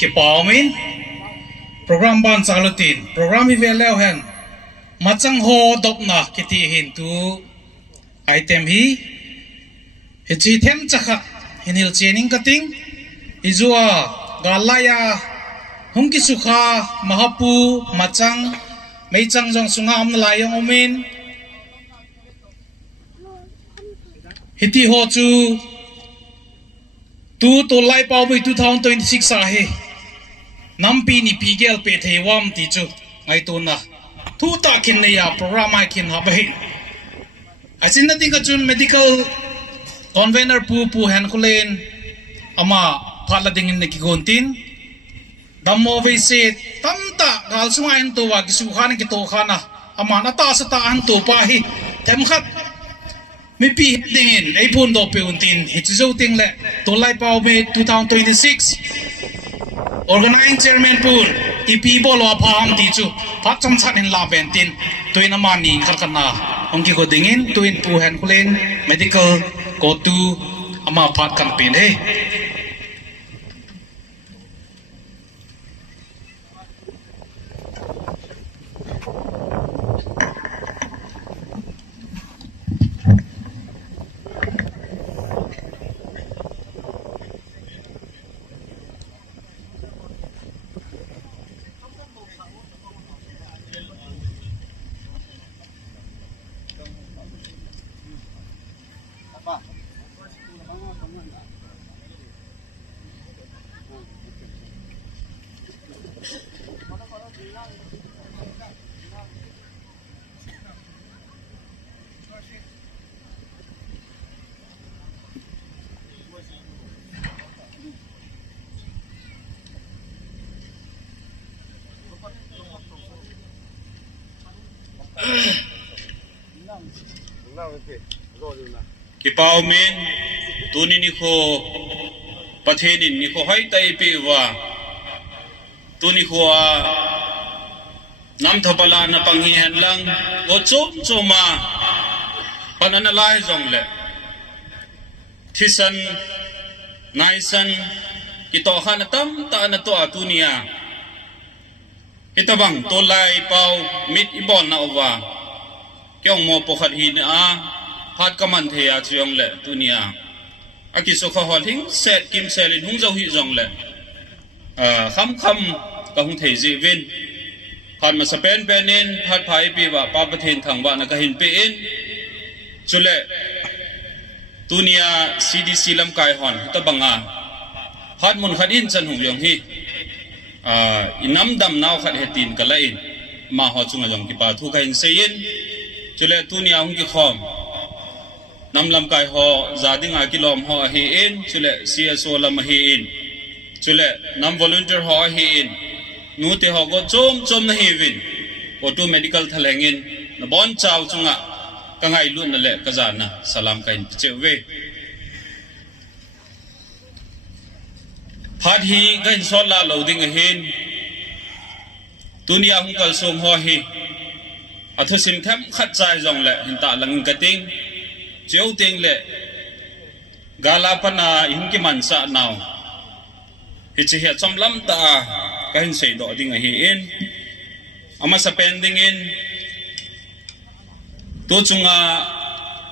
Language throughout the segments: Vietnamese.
ke paumin program ban chalutin program hi veleu hen machang ho dopna kiti hin tu item hi chi them chakha hinil chening kating izua Galla ya akisukha mahapu machang meichang jong sunga am layong omin hiti ho chu tu to lai pau bi 2026 a he nampi ni pigel pe thewam ti chu ngai tu na thu ta kin ne ya program ai kin ha bai asin na tinga chun medical convener pu han kulen ama phala dingin ne ki gontin dammo ve se tamta gal sunga in to wa akisukha ne ki to khana ama na ta sa ta an to pa hi them khat mi pi dingin ai pun do pe untin hi chu ting le to lai pau me 2026 organizing chairman pun ipi bolo pham ti chu phak cham chat in la bentin toina mani kharkana ongki ko dingin toin pu han kulen medical COTU ama phat campaign he kipau min tuni ni ko pathenin ni ko hai tai pe wa tuni ko nam thapala na panghi han lang go choma panana lai jong le thisan naisan kito khan tam ta na to atunia kitabang to lai pau mit ibon na wa kyong mo pokhat hi na phat kaman thea chiong le tunia akisukha hol hing set kim selin hung zo hi jong le kham ka hung thei ji win phan ma sapen penin phat phai pi wa pa pathen thang wa na ka hin pe in chule tunia CDC lam kai hon ta banga phat mun khadin chan hung yong hi inam dam naw khat hetin kala in ma ho chunga jong ki pa thu ka hin sein chule tunia hung ki khom nam lam kai ho zading a kilom ho hi in chule CSO lam hi in chule nam volunteer ho hi in nu te ho go chom na hi win COTU medical thalengin na bon chaw chunga ka ngai lu na le ka jana salam kain chewe phat hi gain sol la loading a hin tunia hung kal som ho hi athu sim tham khat chai jong le hin ta lang ka ting chiếu tiếng lệ Galla pana in ki man sa now hi chi he chom lam ta ka hin sei do ding a hi in ama sa pending in to chunga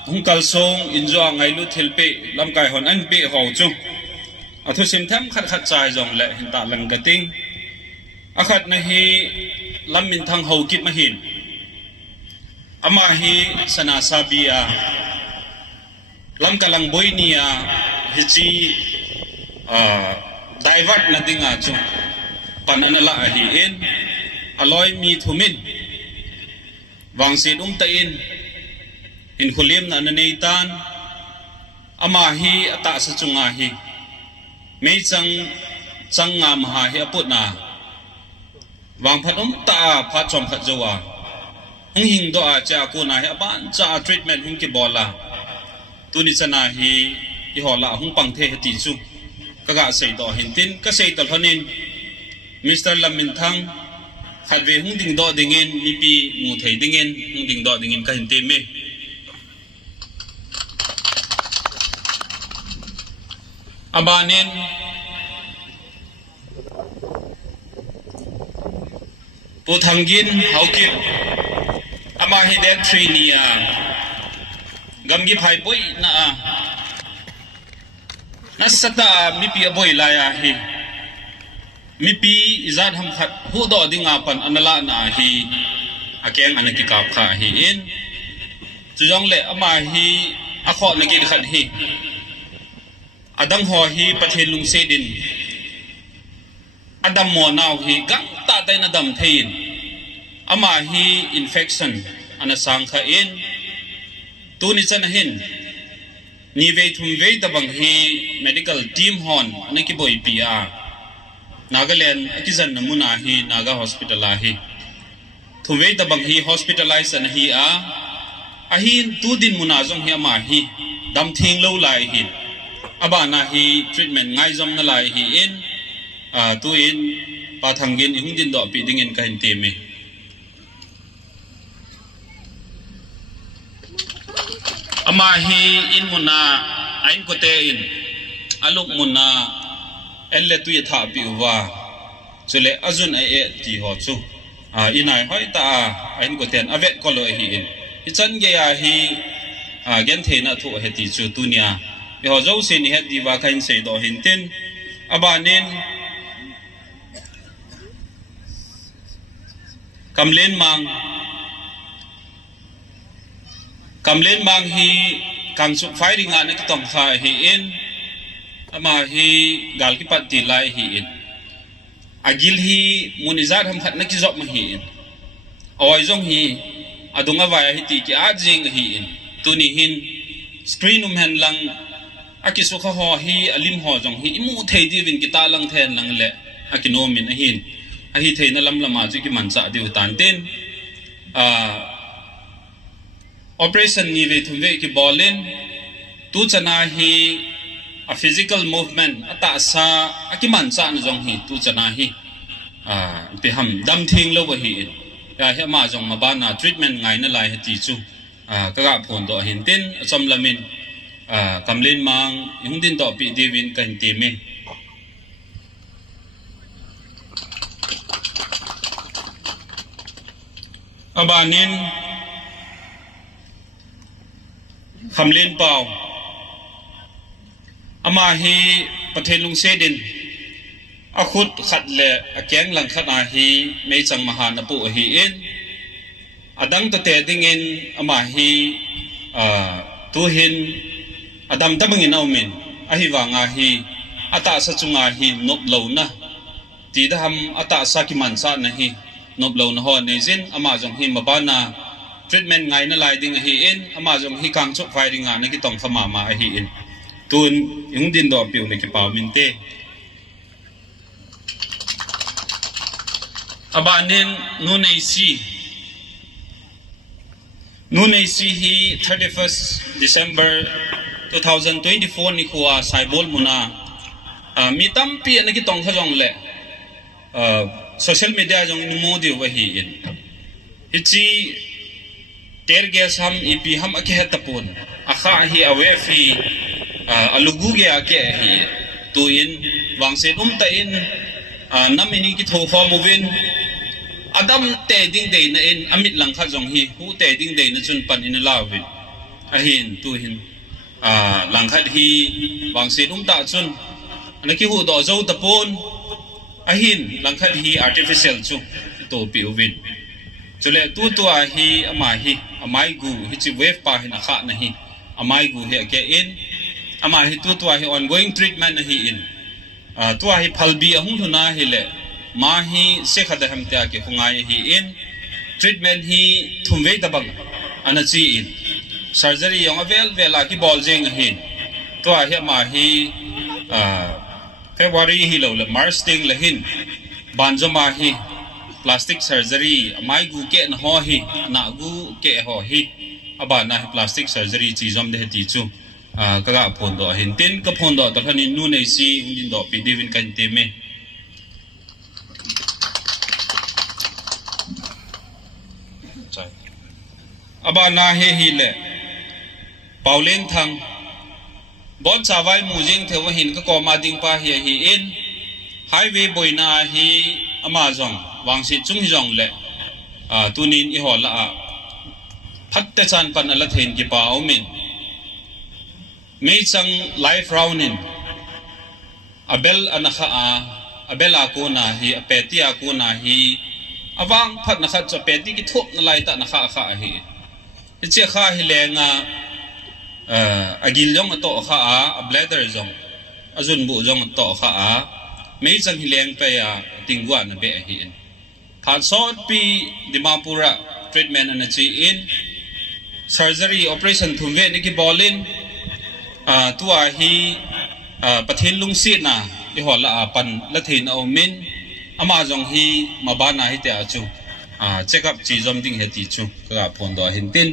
hung kal song in zo ngai lu thil pe lam kai hon an pe ho chu athu sim tham khat chai jong le hin ta lang ka ting akhat na hi lam min thang ho kit ma hin ama hi sana sabia lam kalang boy niya hichi divert na dinga chu pananala hi in aloy mi thumin wangsit ta in hin khulim na naneitan ama hi ata sa chunga hi meichang changa maha hi aput na wang phat ta phat chom phat jawa hing do a cha ko na hi ban cha treatment hung ki bola tuni chana hi i hola hung pang the ti chu kaga sei do hin tin ka sei tol honin Mr. Lamin thang khatve hung ding do dingin mi pi mu thei dingin hung ding do dingin ka hin te me abanin ปูทางกินเฮากิบอามาให้เด็กทรีเนียกำกิบไฮบุยนัสตามีปีบุยลายฮีมีปีอิจาดทำขัดหูดอดิงาปันอันละนาฮีอาเกงอันกิกาบขาฮีอินจุยองเละอามาฮีอาขอนักิขัดฮีอดังหอฮีประเทศลุงเซดินอดัมมัวนาวฮีกังตาได้นดัมเทียนอามาฮีอินเฟคชั่นอันสังขอินตูนิจันหินนีเวทุมเวตบังฮี medical team ฮอนอันนี้กิบอยปีอาNagaland akisan namuna hi Naga hospital hi thuwei ta bang hi hospitalize an hi ahin tu din muna jong hi ama hi dam thing lo lai hi abana hi treatment ngai jom na lai hi in tu in pa thangin hung din do pi ding in ka hin te me ama hi in muna ain ko te in aluk muna elle tu ye tha pi wa chule azun ai e ti ho chu inai hoi ta ain ko ten avet ko lo hi in hi chan ge ya hi gen the na thu he ti chu tu nia bi ho zo se ni he di wa khain se do hin tin abanin kamlen mang hi kang su phai ring an ki tong kha hi in ama hi gal ki pat ti lai hi in agil hi munizat ham khat na ki zop ma hi in oi jong hi adunga wa hi ti ki a jing hi in tuni hin screen hen lang akisukha ho hi alim ho jong hi imu thei di win ki ta lang then lang le akinomin a hin a hi thei na lam lama chu ki man cha diu tan tin operation ni ve thum ve ki bolin tu chana hi a physical movement ata sa akiman cha na jong hi tu chana hi pe ham dam thing lo wa hi ya he ma jong ma ba na treatment ngai na lai ti chu ka ga phon do hin tin achom lamin kamlin mang yung din do pi divin kan ti me abanin kamlin pau ama hi pathelung sedin akhut khat le akeng lang khana hi meichang mahan apu hi in adang to te ding in ama hi tu hin adam tamangin aumin ahi wanga hi ata sa chunga hi nop lo na ti da ham ata sa ki man sa na hi nop lo na ho ne jin ama jong hi mabana treatment ngai na lai ding hi in ama jong hi kang chok vai ringa na ki tong khama ma hi in tun yung din do piu ne ki pau min te abanin nu nei si hi 31st December 2024 ni khuwa saibol muna mi tampi na ki tong khajong le social media jong nu modi wa hi in hichi ter ge sam ipi ham akhe hatapun akha hi awe fi alugu ge ake hi tu in wangse ta in namini ki tho kho movin adam te ding de na in amit lang kha jong hi hu te ding de na chun pan in lawin ahin tu hin lang khat hi wangse ta chun anaki hu do zo tapon ahin lang khat hi artificial chu to pi win chule tu hi ama hi amai gu hi chi wave pa hin akha na hi amai gu he ke in ama hi tu hi ongoing treatment na hi in tu hi phalbi ahung thuna hi le ma hi se khada ham ta ke khungai hi in treatment hi thumwei da bang anachi in surgery yong avel vela ki bol jeng hi tu hi ma hi February hi lo le March ting le hin banjoma hi plastic surgery mai gu ke na ho hi na gu ke ho hi aba na plastic surgery chi jom de ti chu kaga phon do hin tin ka phon do ta khani nu nei si din do pi divin kan te me aba na he hi le paulen thang bon chawai mujing thewa hin ka ko ma ding pa hi in highway boina hi amazon wangsi chung jong le tunin I hol la phat te chan pan ala thein ki pa omin meichang life raunin abel anakha abel akona hi apeti akona hi awang phat na khat cha peti ki thop na lai ta na kha kha hi che kha hi lenga agil yong to kha a bladder jong azun bu jong to kha a meichang hi leng pe ya tingwa na be hi phat sot pi dimapura treatment ana chi in surgery operation thumve ni ki bolin tua hi pathin lungsi na I hol la pan la thein omin ama jong hi mabana hi te achu check up chi zom ding he ti chu ka phondo hintin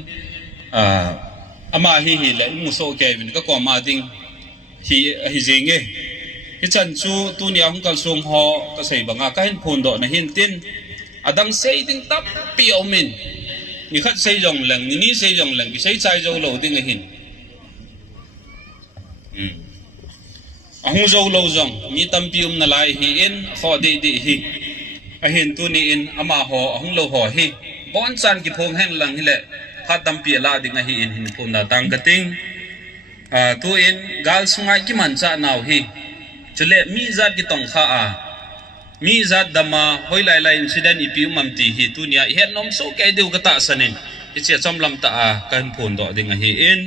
ama hi la mu so ke bin ka ko ma ding hi jenge hi chan chu tu ni ang kal sung ho ka sei banga ka hin phondo na hintin adang sei ding tap pi omin ni khat sei jong lang ni sei jong lang ki sei chai jo lo ding hin ahung zo lo zong mi tampium na lai hi in kho de hi a hin tu ni in ama ho ahung lo ho hi bon chan ki phom heng lang hi le kha tampi la ding a hi in hin phom da tang ka ting tu in gal sungai ki man cha naw hi chule mi zat ki tong kha mi zat dama hoi lai lai incident ipi mam ti hi tu nia het nom so ke deu ka ta sanin I che chom lam ta kan phon do ding a hi in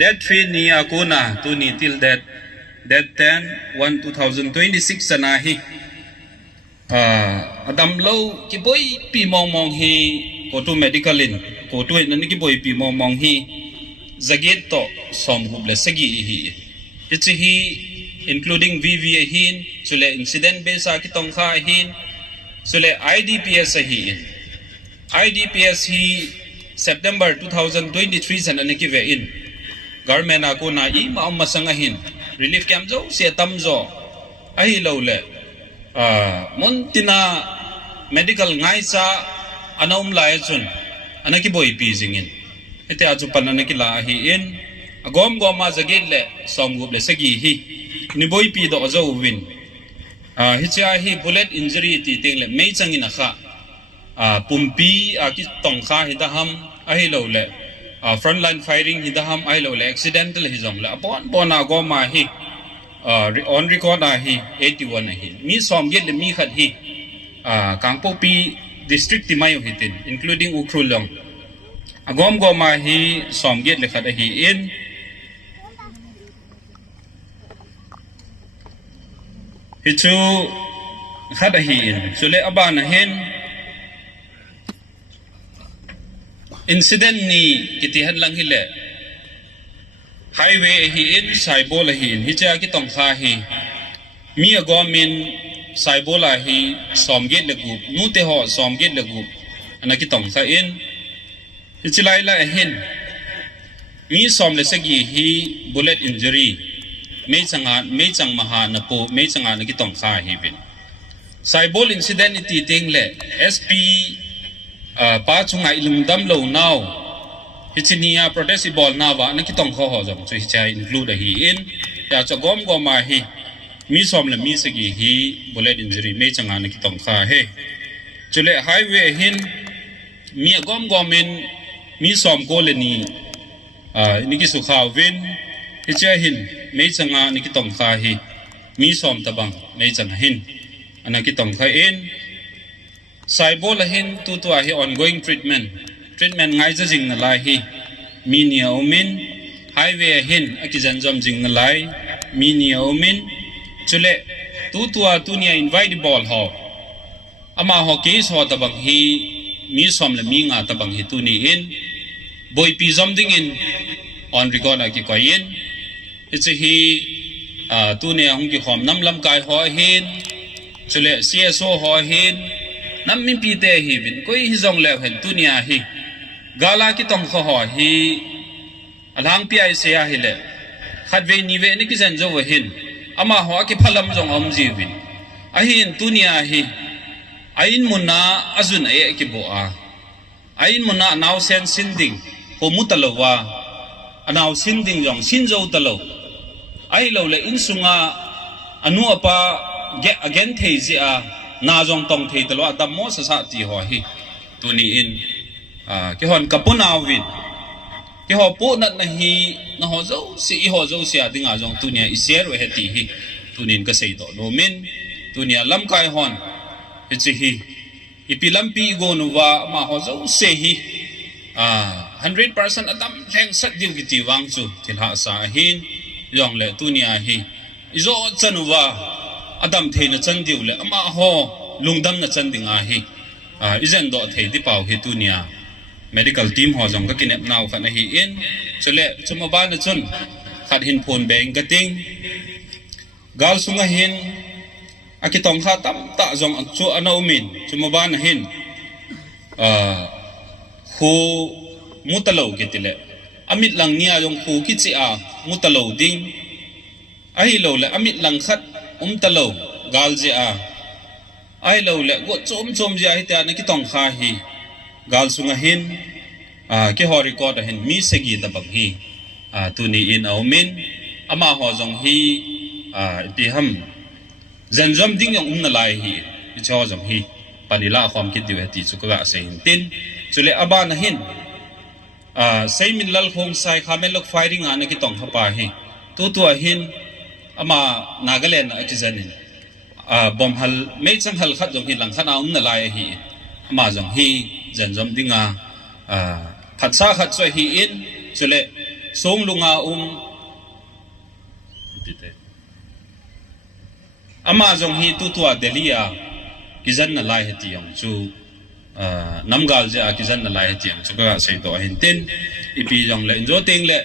that 3 nia kuna tu ni till that 10/1/2026 sana hi adam lo ki boy pi mong hi COTU Medical in COTU nan ki boy pi mong hi zaget to som huble sagi hi ichi hi including VVA hin chule incident besa ki tong kha hin chule IDPS hi IDPS hi September 2023 sana ki ve in government ako na I ma masanga hin relief camp zo se tam zo ahi lo le montina medical ngai sa anaum lai chun anaki boy pi jingin ete aju panana ki la hi in agom go ma jagit le som gup le sagi hi ni boy pi do zo win hi cha hi bullet injury ti ting le mei changin kha pumpi ki tong kha hi da ham ahi lo le frontline firing hi da ham ai lo le accidental hi jong la bon go ma hi on record hi 81 hi mi som get le mi khat hi kangpo pi district ti mai hi tin including ukrulong agom go ma hi som get le khat hi in hi chu khat hi in chule abana hen incident ni kiti han lang hile highway hi in saibola hi in hi cha ki tong kha hi mi agomin saibola hi somget le gup nu te ho somget le gup ana ki tong kha in hi chilai la hin mi som le sagi hi bullet injury meichang maha na po meichanga na ki tong kha hi bin saibol incident ti ting le SP pa chunga ilum dam lo now hichinia protestable na wa na ki tong kho ho jong chu hi include hi in ya cha gom ma hi mi som le mi sagi hi bullet injury me changa na ki tong kha he chule highway hin mi gom in mi som ko le ni ni ki su kha win hi cha hin me changa na ki tong kha hi mi som tabang me changa hin ana ki tong kha in saibola hin tu hi ongoing treatment ngai za jing na lai hi mi nia omin highway hin akijan jom jing na lai mi nia omin chule tu nia invite ball ho ama ho case ho tabang hi mi som le mi nga tabang hi tu ni in boy pi jom ding in on record ki ko in it's hi tu nia hong ki khom nam lam kai ho hin chule CSO ho hin nam min pi te hi bin koi hi jong le hen tu nia hi Galla ki tong kho ho hi alang pi ai se hi le khat ve ni ve ni ki jan jo wa hin ama ho ki phalam jong om ji win a hin tu nia hi ain munna azun e ki bo ain munna naw sen sinding ho mutalowa anaw sinding jong sin jo talo ai lo le in sunga anu apa ge again thei ji na jong tong thei talo adam mo sa ti ho hi tuni in cái hòn kapunawin cái họ po nat na hi na ho zo si ho zo sia dinga jong tunia isir we heti hi tunin ka sei to no min tunia lam kai hon hi chi hi ipilam pi go nu wa ma ho zo se hi 100% adam theng sat diu ki ti wang chu thil ha sa hin yong le tunia hi izo chanuwa adam theina chan diu le ama ho lungdam na chan dinga hi izen do the di pau hi tunia medical team ho jong ka kinep naw kha na hi in chule chuma ba na chun khat hin phone beng ka ting gal sunga hin akitong kha tam ta jong chu ana umin chuma ba na hin khu mutalo kitile amit lang nia jong khu ki chi a mutalo ding ai lo le amit lang khat talo gal je a ai lo le go chom chom je hi ta na kitong kha hi gal sunga hin ke ho record hin mi segi da bang hi tuni in aumin ama ho jong hi ti ham zanjam ding yong na lai hi cho jong hi panila khom ki diwe ti chu ka se hin tin chule aba na hin sei min lal khong sai khamel lok firing ana ki tong hapa hi tu hin ama Nagaland akizanin bom hal meichang hal khat jong hi lang khana na lai hi ama jong hi zanjam dinga phatsa khat so hi in chule song lunga ama jong hi tutua delia kizan na lai heti yong chu namgal ja kizan na lai heti yong chu ka sei to hin tin ipi jong le jo ting le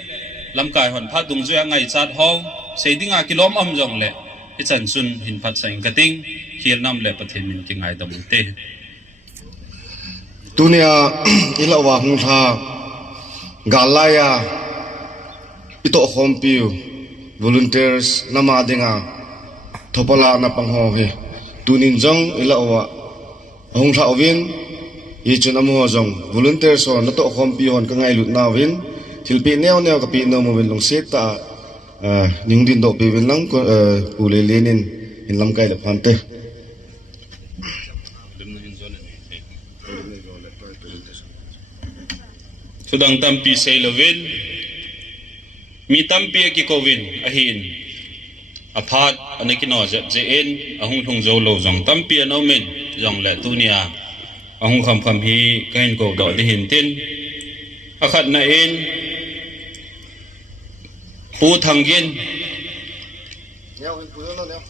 lam kai hon pha dung ju ngai chat hong sei dinga kilom am jong le hi chan sun hin phat saing ka ting khil nam le pathin min ki ngai dam te dunia ilawa hung tha Galla ya ito khompiu volunteers nama denga thopala na pangho he tunin jong ilawa hung tha ovin i chunam ho jong volunteers so na to khompi hon ka ngai lut na win thilpi neo ka pi no mo win long set ta ning din do pe win lang ko pule lenin in lam kai le phante sudang tampi sei lovin mi tampi ki kovin ahin aphat anekino je en ahung thung zo lo jong tampi no men jong le tunia ahung kham hi kain ko do de hin tin akhat na en pu thangin neo hin pu no neo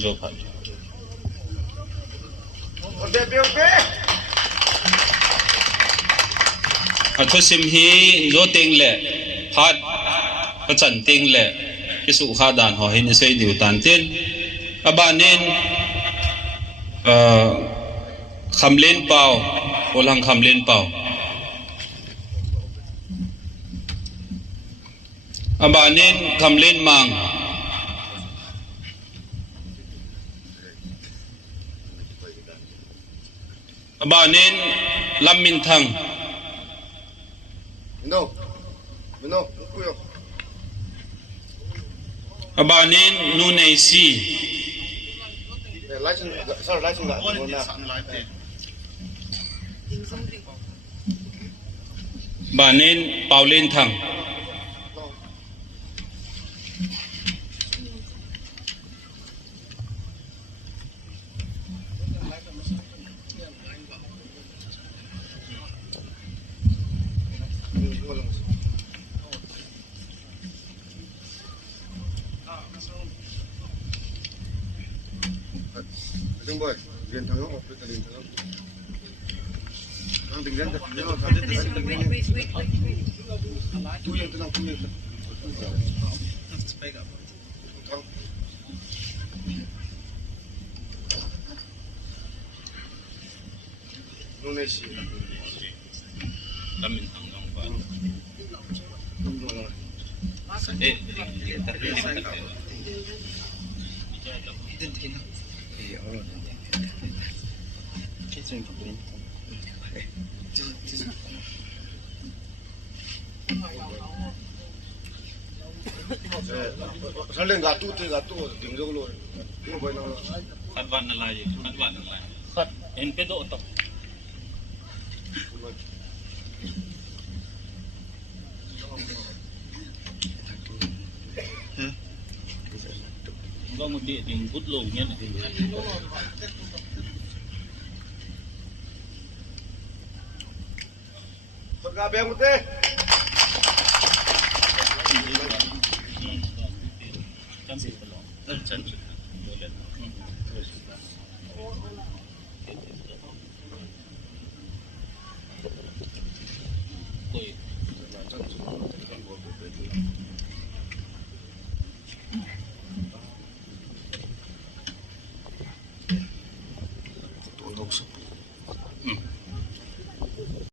jo phat athosim hi jo teng le phat ka chan teng le kisu kha dan ho hin sei diu tan ten abanen khamlen pau olang khamlen pau abanen khamlen mang abanen lammin thang no kuyo abanen nunei si license banen paulen thang Dung boy, liền thằng nó học được liền thằng nó. Đang tính đến được, nếu mà thằng đến chui lên tới chui lên. Nung này xí. Tâm mình thằng trong vậy. Salen gatu ding jong lo. Mo boy na. Kadwan na lagi. Kat, pedo to. Có một địa điểm hút lùi nhất thì Surga be mute. Chân